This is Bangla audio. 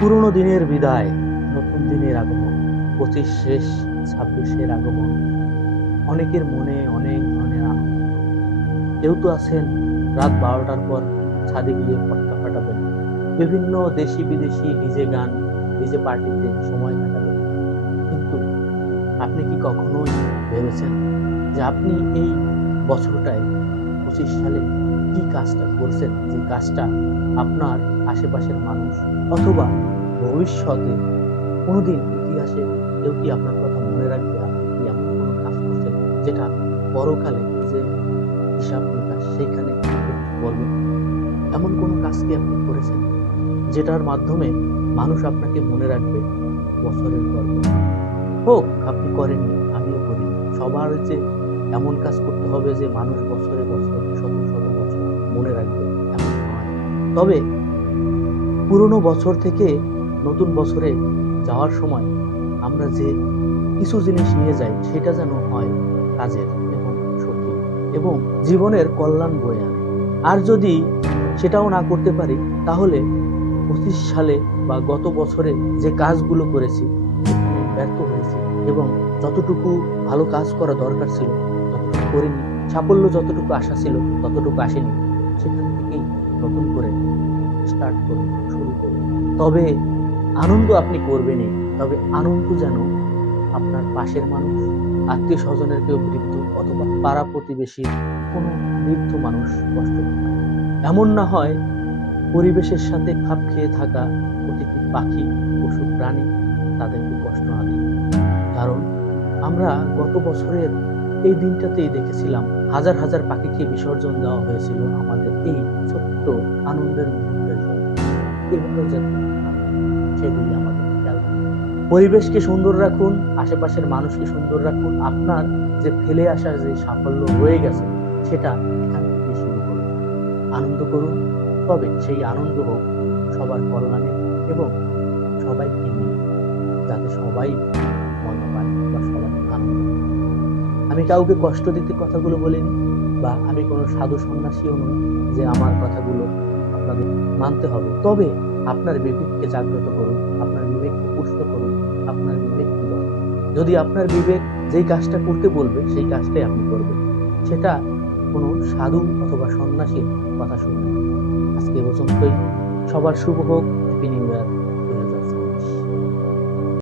পুরনো দিনের বিদায়, নতুন দিনের আগমন, পঁচিশ শেষ, ছাব্বিশের আগমন। অনেকের মনে অনেক ধরনের আনন্দ। কেউ তো আছেন, রাত বারোটার পর ছাদে গিয়ে পটকা ফাটাবেন। বিভিন্ন দেশি বিদেশি ডিজে গান, ডিজে পার্টিতে সময় কাটাবেন। কিন্তু আপনি কি কখনোই ভেবেছেন যে আপনি এই বছরটায়, পঁচিশ সালে কি কাজটা করছেন? যে কাজটা আপনার আশেপাশের মানুষ অথবা ভবিষ্যতে কোনোদিন ইতিহাসে কেউ কি আপনার কথা মনে রাখবে আপনি কি এমন কোনো কাজ করছেন যেটা পরকালে যে হিসাব নিকাশ সেইখানে বলবে এমন কোনো কাজ কি আপনি করেছেন যেটার মাধ্যমে মানুষ আপনাকে মনে রাখবে বছরের পর। হোক, আপনি করেননি, আমিও করিনি। সবার যে এমন কাজ করতে হবে যে মানুষ বছরে বছরে, শত শত বছর মনে রাখবে তবে পুরনো বছর থেকে নতুন বছরে যাওয়ার সময় আমরা যে কিছু জিনিস নিয়ে যাই, সেটা যেন হয় কাজের এবং সঠিক এবং জীবনের কল্যাণ বয়ে আনে। আর যদি সেটাও না করতে পারি, তাহলে পঁচিশ সালে বা গত বছরে যে কাজগুলো করেছি ব্যর্থ হয়েছি এবং যতটুকু ভালো কাজ করা দরকার ছিল ততটুকু করিনি, সাফল্য যতটুকু আশা ছিল, ততটুকু আসেনি, সেখান থেকেই নতুন করে স্টার্ট করুন শুরু করুন তবে আনন্দ আপনি করবেনই, তবে আনন্দ যেন আপনার পাশের মানুষ আত্মীয় স্বজনের কেউ বৃদ্ধ অথবা পাড়া প্রতিবেশীর কোনো বৃদ্ধ মানুষ কষ্ট এমন না হয় পরিবেশের সাথে খাপ খেয়ে থাকা প্রতিটি পাখি, পশু, প্রাণী তাদেরকে কষ্ট দিই কারণ আমরা গত বছরের এই দিনটাতেই দেখেছিলাম, হাজার হাজার পাখিকে বিসর্জন দেওয়া হয়েছিল আমাদের এই ছোট্ট আনন্দের মুহূর্তের জন্য। এগুলো যাতে সেদিকে আমাদের খেয়াল পরিবেশকে সুন্দর রাখুন, আশেপাশের মানুষকে সুন্দর রাখুন, আপনার যে ফেলে আসার যে সাফল্য রয়ে গেছে, সেটা এখান থেকে শুরু করুন। আনন্দ করুন, তবে সেই আনন্দ হোক সবার কল্যাণে এবং সবাইকে নিয়ে, যাতে সবাই মজা পায় বা সবাই আনন্দ। আমি কাউকে কষ্ট দিতে কথাগুলো বলিনি বা আমি কোনো সাধু সন্ন্যাসীও নই যে আমার কথাগুলো আপনাদের মানতে হবে। তবে আপনার বিবেককে জাগ্রত করুন, আপনার বিবেককে পুষ্ট করুন, আপনার বিবেক কি যদি আপনার বিবেক যেই কাজটা করতে বলবে, সেই কাজটাই আপনি করবেন। সেটা কোনো সাধু অথবা সন্ন্যাসীর কথা শুনবেন। আজকে এ পর্যন্তই। সবার শুভ হোক হ্যাপি নিউ ইয়ার